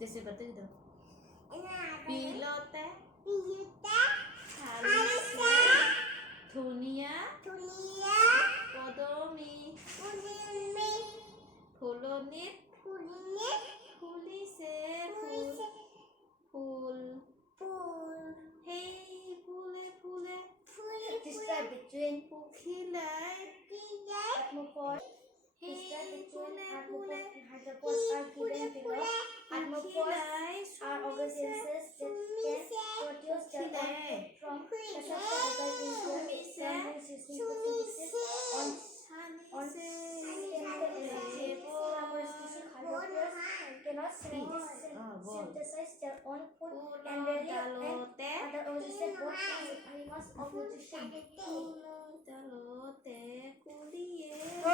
Desde berarti gitu. Bilote, Halise, dunia, podomi, polonit, Halise, ful, hey, pule, Describe between pukilai, atmophores. hey, Describe between pule, atmophores and hydropores are given below. Atmophores are organisms that can produce their own food from essential organisms using photosynthesis on Number species hydropores cannot synthesize their own food and rarely other organisms both animals or nutrition. Bilote, kuliah,